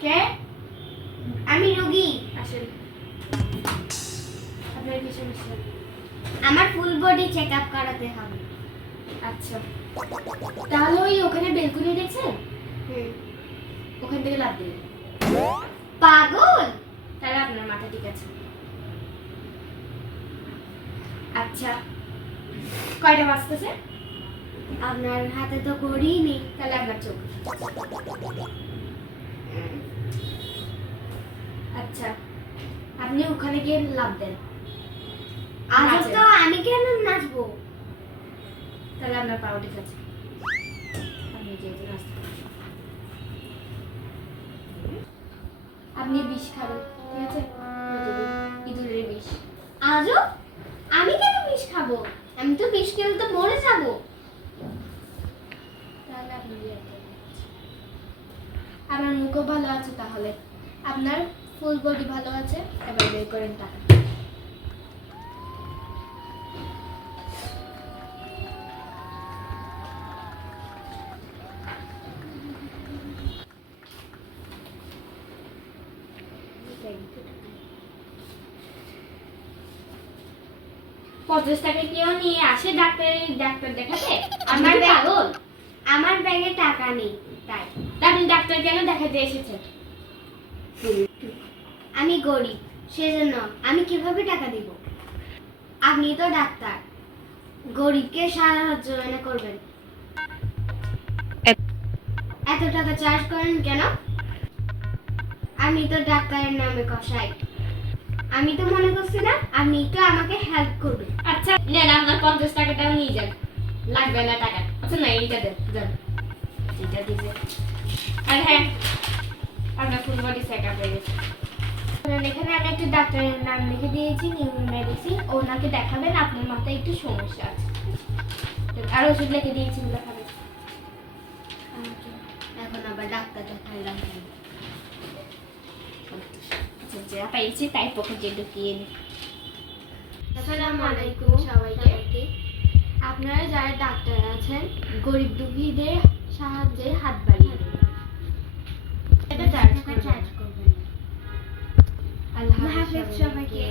কে? আমি রুগী। আসেন। আপনার কি আমার ফুল বডি চেক আপ করাতে হবে। আচ্ছা। তাহলে ওই ওখানে বেলকুনি দেখছেন হুম। ওখান থেকে লাভ দিন পাগল? তাহলে আপনার মাথা ঠিক আছে। আচ্ছা। কয়টা বাজতেছে? আপনার হাতে তো ঘড়ি নেই। তাহলে আপনার চোখ। আচ্ছা আপনি ওখানে গিয়ে লাভ দেন। আজ তো আমি কেন নাচবো? তাহলে আপনার পাও ঠিক আছে আপনি যেহেতু নাচতে আপনি বিষ খাবেন ঠিক আছে? ইঁদুরের বিষ। আজও আমি কেন বিষ খাব? আমি তো বিষ খেলে তো মরে যাব। তাহলে আপনি। আপনার মুখও ভালো আছে তাহলে। আপনার ফুল বডি ভালো আছে এবার বের করেন টাকা। পঞ্চাশ টাকা কেউ নিয়ে আসে ডাক্তার ডাক্তার দেখাতে? আমার পাগল। আমার ব্যাগে টাকা নেই তাই। আপনি ডাক্তার কেন দেখাতে এসেছেন আমি গরিব সেজন্য আমি কীভাবে টাকা দিব? আপনি তো ডাক্তার। গরিবকে সাহায্য এনে করবেন? এত টাকা চার্জ করেন কেন? আমি তো ডাক্তারের নামে কষাই। আমি তো মনে করছি না আপনি তো আমাকে হেল্প করবেন। আচ্ছা নেন আপনার পঞ্চাশ টাকাটা নিয়ে যান। লাগবে না টাকা। আচ্ছা না এইটা দেন যান। এটা দিবে আর হ্যাঁ আপনার ফুল বডি চেক আপ হয়ে গেছে। এখানে আমি একটা ডাক্তারের নাম লিখে দিয়েছি নিউ মেডিসিন ওনাকে দেখাবেন আপনার মাথায় একটু সমস্যা আছে। আর ওষুধ লিখে দিয়েছি ওগুলো খাবেন। এখন আবার ডাক্তার আচ্ছা যা পেয়েছি তাই পকেটে ঢুকিয়ে নি। আসসালামু আলাইকুম সবাইকে। আপনারা যারা ডাক্তার আছেন গরিব দুঃখীদের সাহায্যে হাত বাড়িয়ে চার্জ করবেন। আল্লাহ হাফেজ সবাইকে।